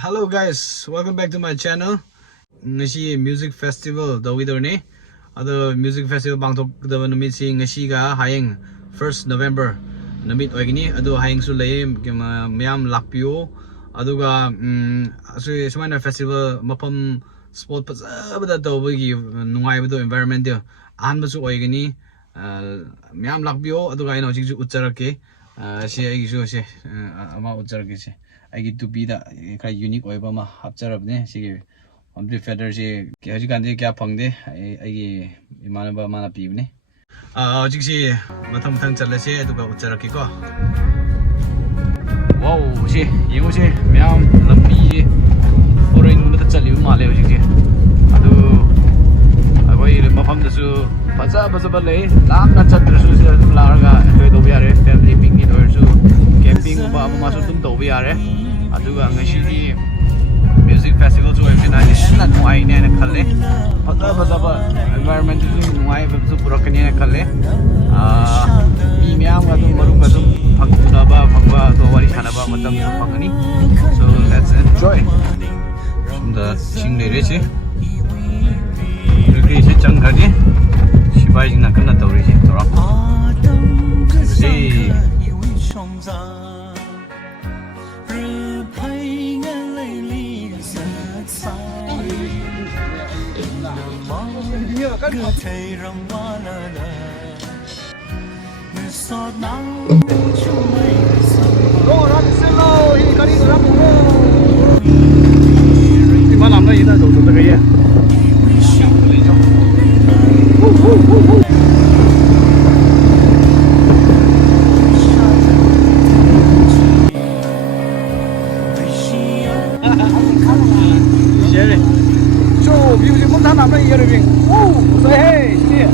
Hello guys, welcome back to my channel. Ngasi music festival dawidor ne. Ado music festival bangtok daw namit si ngasi ga hayeng 1st November namit oigini ado hayeng su lay mayam lakpio ado ga sumana festival mapam sport pazabada dawigi nungai bado environment dio an basu oigini mayam lakpio ado ga ino jigju utjarake si ai su si ama utjarake si I to be the kind unique way by my hapter of the she on the feather she has got the cap on the I manaba mana pivne. Jixi Matam Tantalese to go to Charakiko. Wow, she, you say, meow, lumpy, foreign with the Chalu Male. I wait from the zoo, Pazabazabale, Lamna Larga, Tobiare, family picnic or zoo, camping Masum Tobiare. Aduga ngasi music festival so every na nuai ne khalle phata environment su nuai su purakani ne khalle mi myam ga dum marum ga dum phangna ba phangwa to wari khana ba matam su phangani so let's enjoy the ching le re che ri che chang ga ni shibai jing na kana tawri che tora see Good day, Ramrei. So now, go run slow. He got it up. Đi mà làm đây ta đổ xuống cái gì? Xe đi. Cho biểu diễn muốn thằng làm đây rồi mình. Say hey, see ya.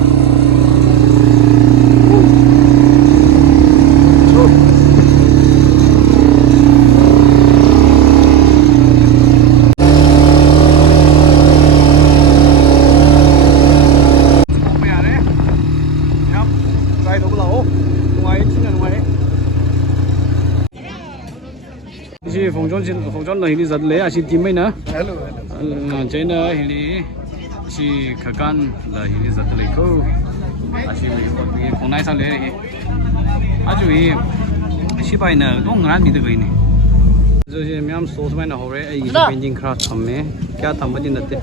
Phòng chọn này thì rất lấy à xin tìm mấy nữa. Trên này thì si kakan la hili zat le ko asi me ko nai sa le re aju hi si bai na dong ran mi de bai ni jo je myam so so na ho re ai painting khra thamme kya tham ba din na te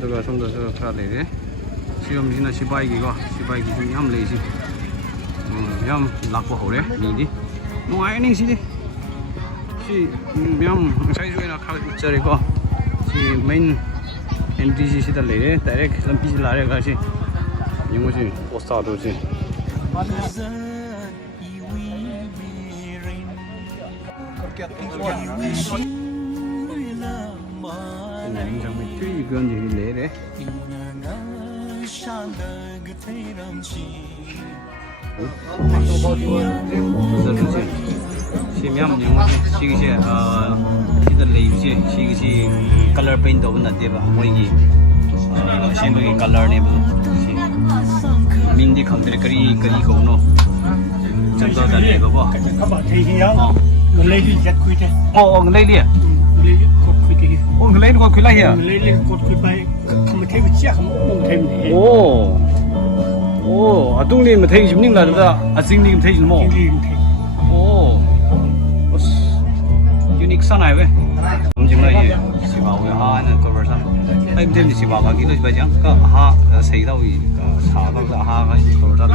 to ga som da so khra le re si om jina si bai gi ju myam le si myam lak ba ho re ni di no ai ning si di si myam sai ju na khra chare ko si main NTC से तो ले रहे direct लंबी से ला रहे हैं कैसे ये मुझे पोस्टर दो से नहीं जब मैं तो ये गन ये ले रहे 시면 시기시 시들 레이지 시기시 color paint do na deba moigi shembe color ne bu mindi khamdre kari ko no changda da le ba ba thei hi ya nglei li jet khui te nglei li kot khui te nglei ko khui la hi nglei kot khui bai kham thei bi chia kham ong thei ni adung ni ma thei jim ning la da ajing ni thei jim mo unique sanai we jing la ye siwa we ha na cover san ai dem ni siwa ba ki lo ba jang ka ha sei dau yi ka sa dau da ha ka cover san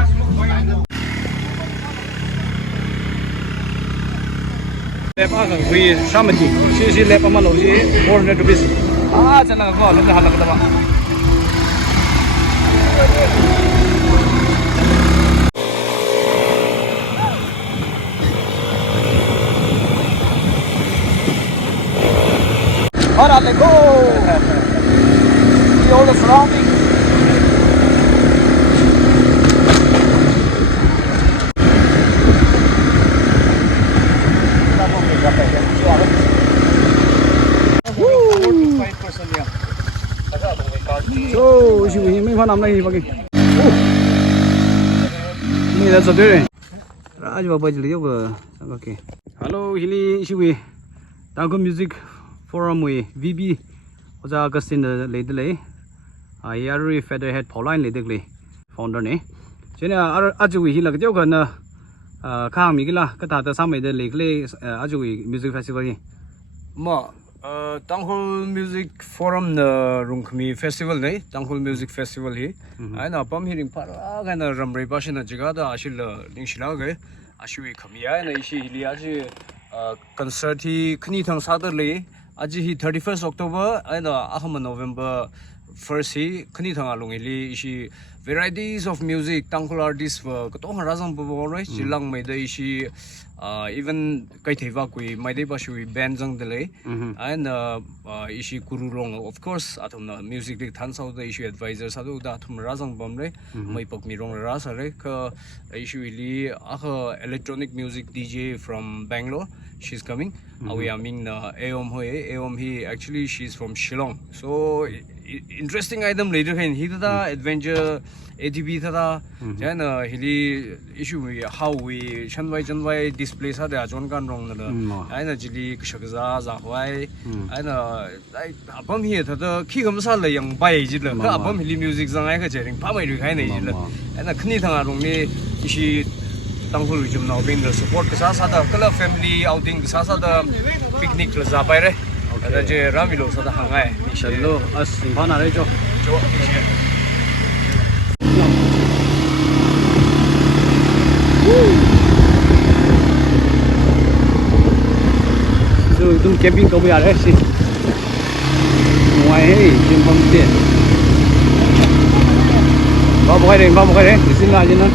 le ba ga wi samaji si le pa ma lo ji 400 rupees jana ko lo ha la ka ba All right, let's go. See all the surroundings. So, she will make fun of me. Me, that's a dirty. Raj Baba, okay. Hello, Hilly, she will. Tangkhul music forum we VB oza Augustine lead lay Yari Featherhead Pauline lead founder ne Chena Ajui Hila Jogan Kang Migila Kata Same the Lake Ajui Music Festival Ma Tangkhul Music Forum na Rungkmi Festival ne Tangkhul Music Festival hi ai na pam hiring para ga na Ramrei Bashi na jiga da ashil ningshila ge ashui khamiya na ishi hilia ji concert hi khni thang sadar le aji hi 31st October ai na aham November 1st hi khni thang alung li ishi varieties of music Tangkhul artists katong razang bo right jilang mai da ishi even kai theva kui mai dei ba shui band jang dele and ishi kurulong of course athum music lik than sau da issue advisor sadu da athum razang bamre mai pok mi rong ra sare ka issue li electronic music DJ from Bangalore she's coming we are mean Aom he actually she's from Shillong so interesting item later he da adventure ATV thada jana hili issue how we chanwai display sa da jon kan rong na aina jili kshagza za hwai aina apam hi thada khi gam sa la yang bai ji la ka apam hili music zang ai ka jering pa mai ri khai nei ji la aina khni thanga rong ni ishi Tangkhul jum na bin the support ka sa da kala family outing ka sa da picnic la za bai re ada je ramilo sa da hangai Shallo as bana re jo Tum camping kau biar sih. Ngoài hey, chim phong tiền. Bao một cái đấy, xin lại cho nó.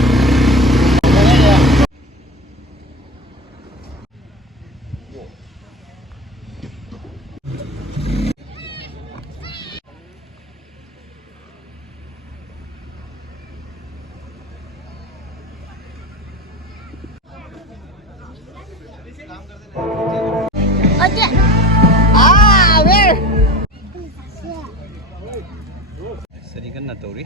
Where? Sedikit na tori.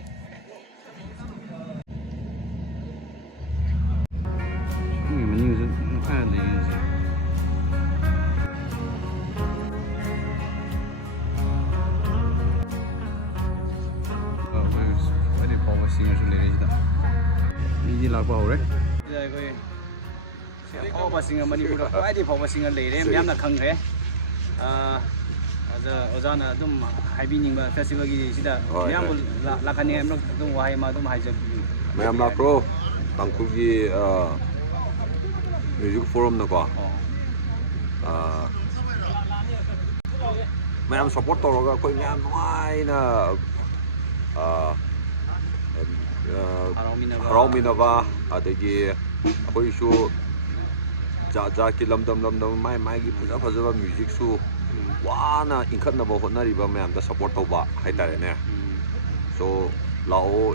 Menu ada yang sih. Ada power singer sudah ada juga. Ini lagu apa orang? Jadi kau power singer mana pun ada power singer leh, macam nak kang he. Ozana dum haibining ba festival gi sida yam lakani em dum wai ma dum haijab mayam la pro Tangkhul gi music forum na ko mayam support to ga ko nyam wai na harawmina ba adagi akoi su ja ki lamdam mai gi phaja music su wana inkhatnaba hotnariba mayamda support tawba haitare ne so lao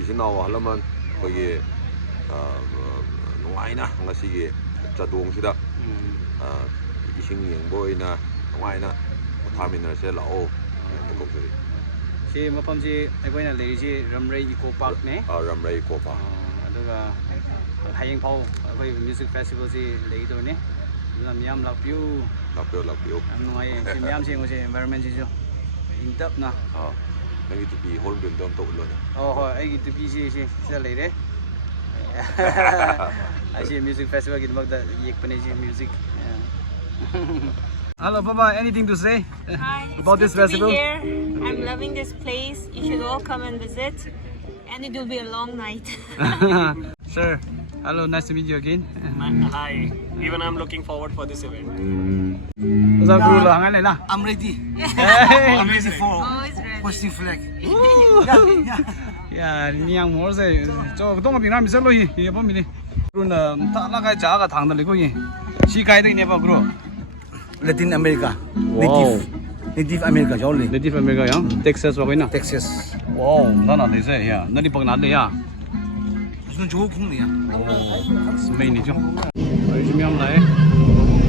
isinaw halaman koye nuaina ngasi chadong sida ising yengbo ina nuaina thamina se lao ko kari si mapam si aikoina leiri si Ramrei Eco Park ne Ramrei Eco Park aduga hayeng phau akoi music festival si lei do ne Miam lapiu. Anu ay si miam si ngose environment siyo. Intap na. Nanti tu pi hol bendam tu ulun. Oh, ay gitu pi si leh deh. Ay music festival gitu magda yek pani si music. Hello, Papa. Anything to say about this festival? Here. I'm loving this place. You should all come and visit, and it will be a long night. Sir. Hello, nice to meet you again. Hi, even I'm looking forward for this event. I'm ready. I'm ready for hosting flag. Yeah, ni yang more say. So, don't be nami selo hi. Hi apa mili? Guru na tak nak kaya jaga thang dah leko hi. Si kaya ni apa guru? Latin America. Wow. Native America jauh le. Native America yang Texas apa ina? Texas. Wow, mana ni say ya? Nadi pag nade ya. Sudah jauh kong ni ya. Semai ni jo. Hari ni miam lai.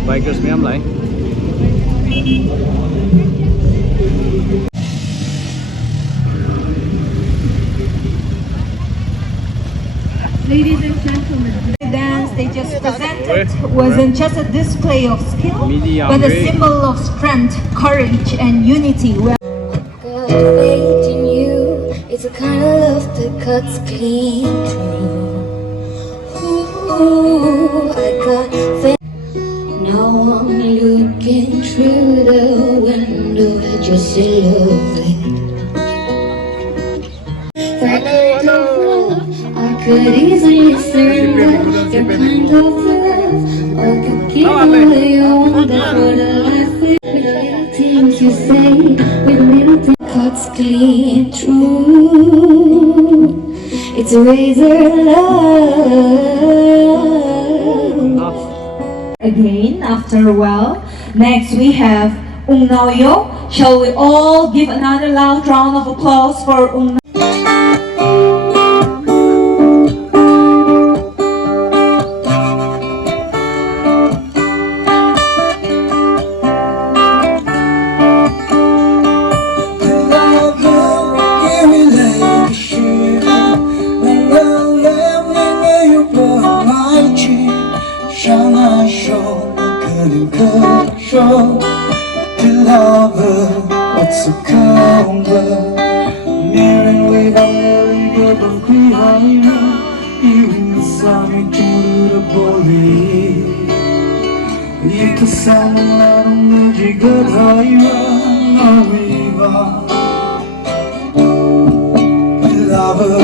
Bikers miam lai. Ladies and gentlemen, the dance they just presented wasn't just a display of skill, Media but a Ramrei. symbol of strength, courage, and unity. Got faith in you. It's a kind of love that cuts clean through. Ooh, I got faith. Now I'm looking through the window at your silhouette. I could easily surrender your kind of love, or could give away your wonder for the life with little things you say, with little things cuts clean through. It's a razor love. Again, after a while. Next we have Ung Naoyo. Shall we all give another loud round of applause for Ung? What's a combo? Mirroring with a merry go behind you, something to the body. You can sound like a magic good higher, lover.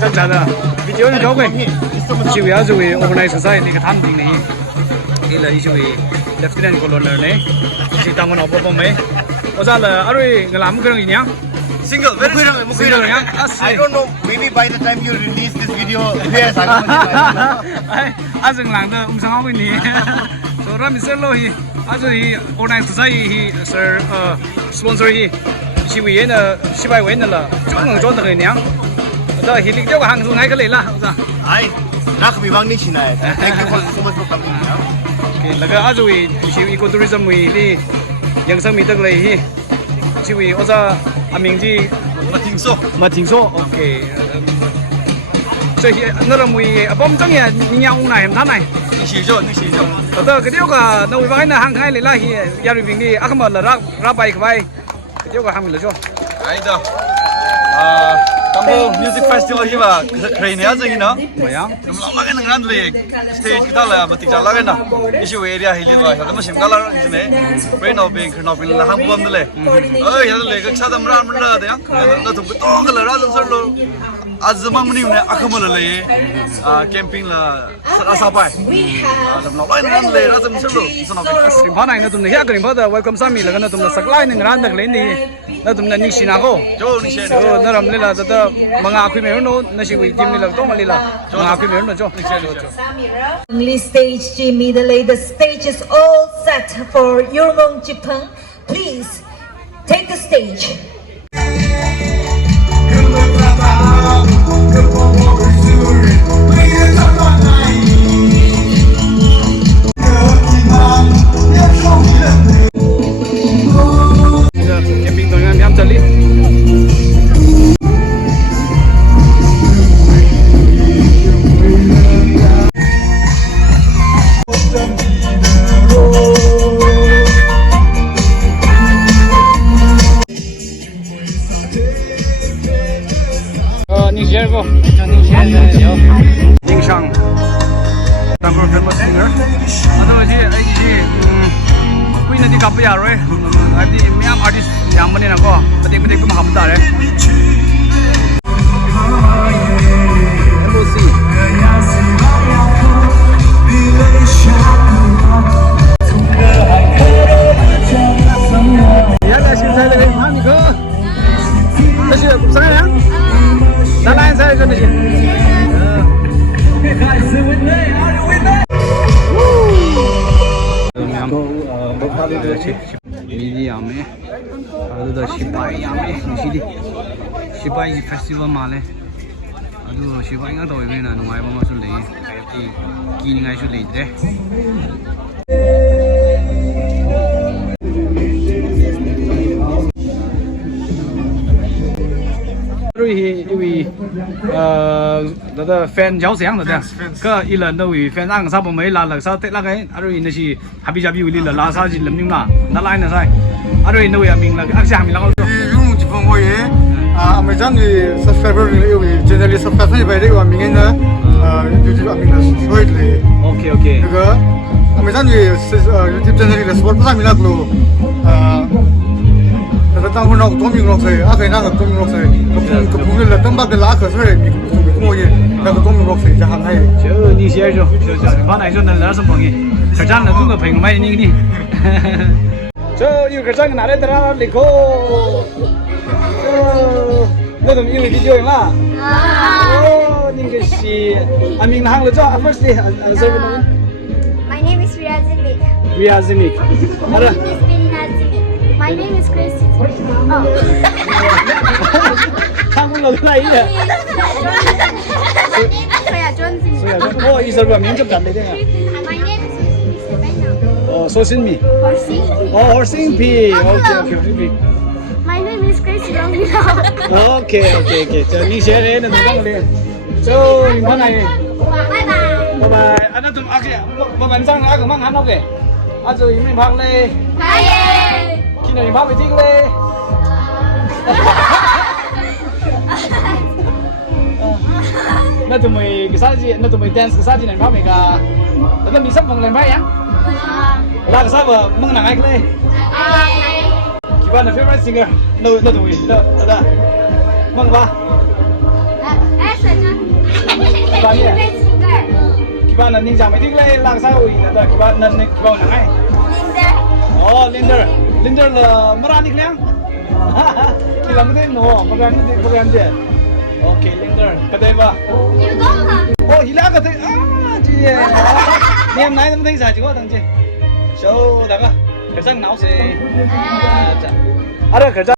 真真啊！video 呢，各位，就要作为 organizer 在那个他们定的，你来就为 lieutenant colonel 呢，是当我老婆婆没？我咋了？阿瑞，我哪么可能一样 ？Single, very single. I don't know. Maybe by the time you release this video, yes, I don't know. 哎，阿正郎的唔想好问题，所以咱们说咯，阿是 organizer 在是sponsor 是委员的，7百元的了，就能做得很娘。 这现在这个行数还可以了，是吧？哎，那可比往你起来。Thank you so much for coming. 那个阿祖为是一个 tourism 为的养生美德类，是为我说阿明记没听说 ，OK。所以那个为阿帮正呀，你要哪hem他này？你写着。这个个那为帮那行开来啦，亚瑞平的阿克么了拉拜开，这个行了说。哎的，Tangkhul Music Festival hi ba khrei ya jeng na 뭐야? dum la ga nang le stage kita la mati ja la ga na issue area hi le ba ha ma sim ga la ne brain of being khna bin la hang bom le ya le ga cha dam ran la de na tum to ga la ra sar lo azmang mni ne akhamala le camping la asa pai dum la nang le ra sar lo sono rim pha nai na tum ne ya rim pha da welcome sami la ga na tum na saklai nang ran dak le ni na tum na ni sina ko jo ni she na ram le la da mga akhui me no na si wi tim ni la to ma li la mga akhui me no jo Only stage Jimmy the stage is all set for Yurmong Jipeng. Please take the stage. camping dengan nham chali ni share ko kappa yaroy adi miyam artist yamane na ko patik patik kum ham tare MOC ya la sim sai le ham ni ko ta shi kum sai ya da lain sai ko ni 미디 야메 아두다 시바이 야메 시디 시바이 페스티벌 말레 아두 시바이가 더 이메나 누가이 보면 술 레이 가이티 기닝아이 술 레이데 vì fan giáo sáng rồi đấy, cái ý là đâu vì fan ăn sao mấy là sao tết là cái, rồi nó chỉ happy happy vì là sao chỉ làm nhưng mà đã lại là sai, rồi đâu vì mình là ăn sáng mình là không. yung chỉ phong ngồi ấy, mấy trăm người subscriber người yêu vì generally subscribe như vậy đấy, và mình là YouTube mình là soi đấy. Ok ok. cái mấy trăm người YouTube generally là support pas mình là luôn. Tapi tahun nak toming lok saya, apa yang nak toming lok saya, kemudian lah tempat dia lah kerja, mikro mikro je, nak toming lok saya jangan hai. Chứ đi xe rồi, bạn này cho nên là sao mọi người, thời gian là cũng có phải mấy như đi. Chứ yêu cái trang nào đấy ta lịch cô, nó tụi yêu video mà. Nhưng cái gì, mình hàng là cho first đi, My name is Riazimik. Riazimik. My name is Belinazimik. My name is Christy. Oh. Tangkhul là cái này nhỉ? My name is Soya Johnson. Ý sao mà miếng chấp nhận đấy thế à? My name is Sosinmi. Horsey. Horsingpi. Okay. My name is Christy Dongmino. Okay. Chờ mình sẽ đến là mình lên. So, mình con này. Bye bye. Anh đã tụi mà bạn sang ai cũng mang hắn không kì? Rồi mình mang lên. Khi nào mình mang về tiếng lên. Nó tụi mày cái sao gì, nó tụi mày dance cái sao gì này mang về cả. Đó là mình sắp bằng lên bay á. Là cái sao mà mừng nàng ai cái này. Kì bạn là favorite singer. Nó tụi mày, đó. Mừng ba. Bạn nhỉ? Kì bạn là ninh giảm mấy tiếng lên là sao rồi? Đó kì bạn nàng ai? Linder là Marani klang. Kila mo din no, maganda din. Okay, Linder. Katay ba? Oh, hila ka tay. Ji. Niam nai nam thai sa ji ko tang ji. So, da ka. Ka sang nau se. Ara ka sang.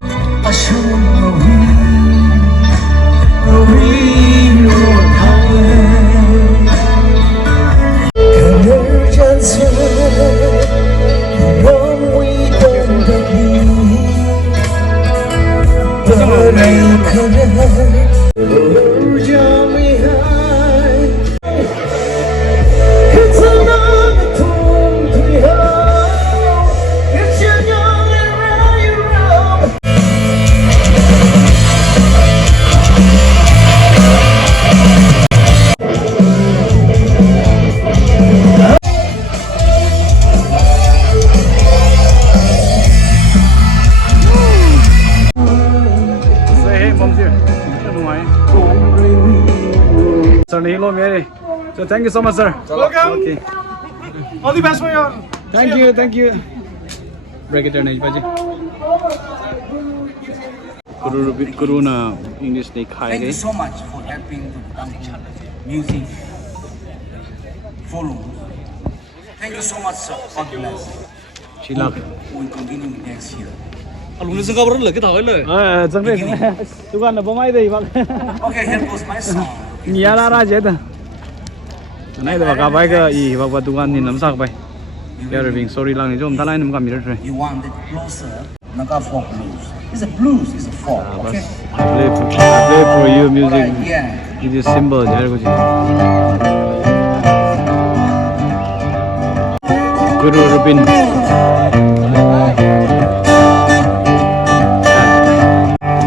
Hello, Mary. So thank you so much, sir. Welcome. Okay. All the best for you. Thank you. Break it down, Baji. Guru na English they khai. Thank you so much for helping the music forum. Thank you so much, sir. God bless. Chila. We continue next year. Lúc này Singapore là cái thảo ấy lời. Chẳng biết. Tôi còn là bố mai đây bạn. Okay, here goes my song. Nia ra chết à. Này là cả bài cái ý và tôi còn nhìn làm sao vậy? Bây giờ mình sorry lang này chúng ta lại nằm cầm miếng rồi. You want it closer? Naga folk blues. It's a blues. It's a folk. Okay. I play for you music. Alright, yeah. It is simple, jadi aku cakap. Guru Rubin.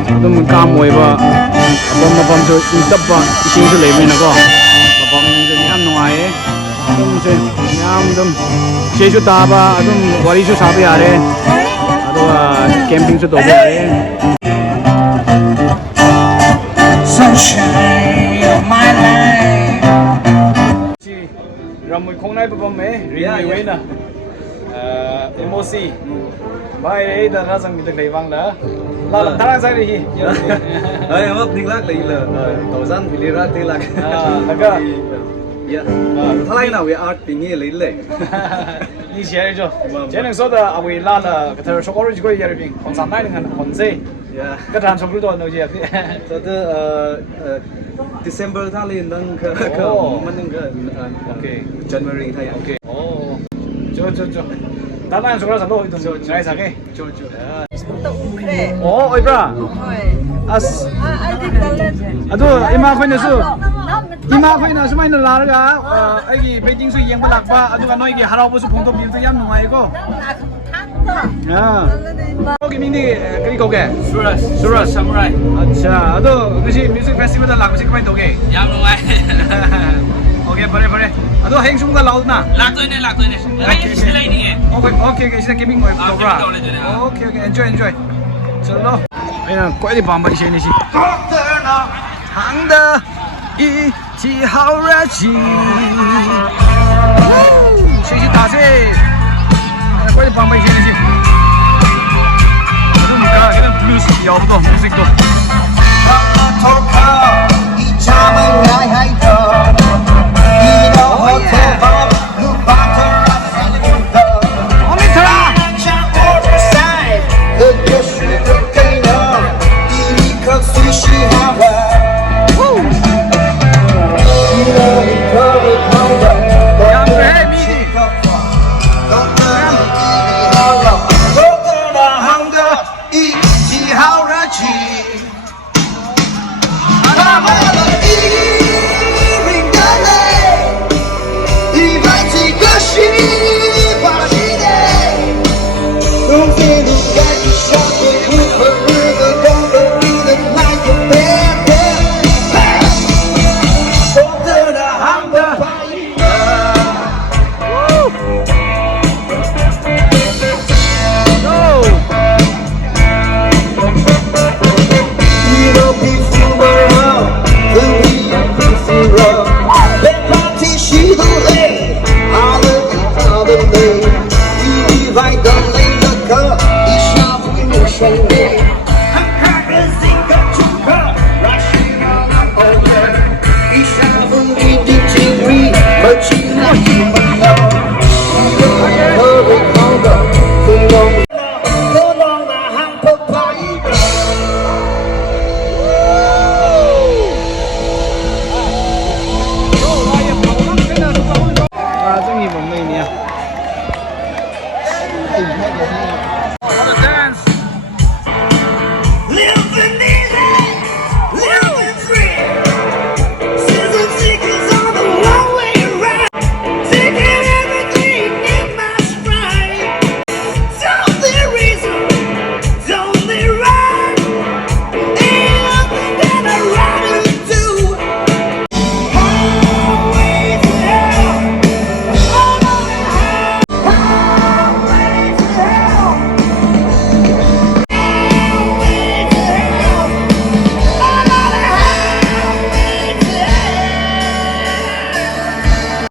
Itu mengkam weba. Apa tu intap ba, ising tu lewin aku. Apa tu ni am nuai. Itu mesti 좀 제주 타봐 좀 와리수 사비 아래 아도 캠핑수 도비 아래 Sunshine of my life. Ramrei không này bấm mấy ring mấy nè emoji bài đấy là ra rằng mình được vang đó là làm thang ra đi ấy em ấp ninh lắc lấy là tổ dân thì đi ra thì là cái thay nào cái art tình nghĩa lấy lệ đi chơi cho chơi năng số là ông ấy là cái thời số orange có gì vậy mình còn sắm này dengan còn gì cái đàn số đó nó gì vậy cho tới December thay lên đang cái mình cái okay January thay okay cho 다른 소리라서 너 좀 잘 사게 어 이브라 아스 아도 이마 코이나수 이마 코이나수 마이나 라르가 아기 베이징수 이행바 락바 아도가 너에게 할아버지 봉도 민도 얌 농아이고 야 거기 민디 그리 거게 수라스 사무라이 아차 아도 그시 뮤직 페스티벌 락시 그만 도게 얌 농아이 오케이 버레 아도 행중가 라우나 락도이네 아이 실라이니에 오케이 시작 게임 뭐 도브라 오케이 enjoy चलो कोई नहीं बांबा इसे नहीं सी 항다 이지하오라지谢谢大家कोई बांबा इसे नहीं सी 아도 뭔가 이런 블루스 여부도 뮤직도 이 잠은 나의 하이더 이너 호텔 밥 루파터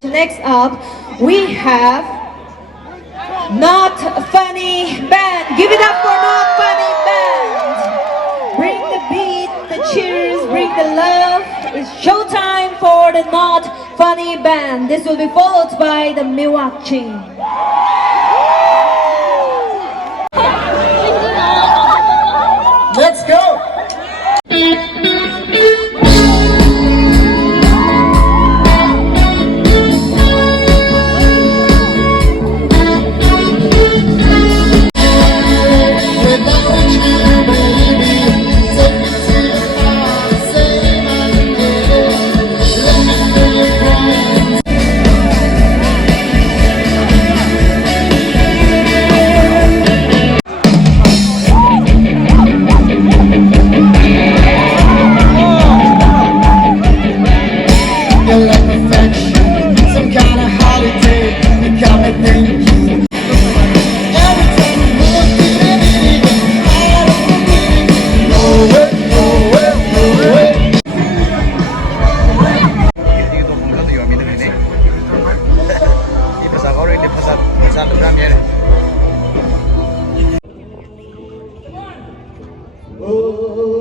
Next up, we have Not Funny Band. Give it up for Not Funny Band. Bring the beat, the cheers, bring the love. It's showtime for the Not Funny Band. This will be followed by the Milwaukee. Let's go. Sa được ram nhé. Oh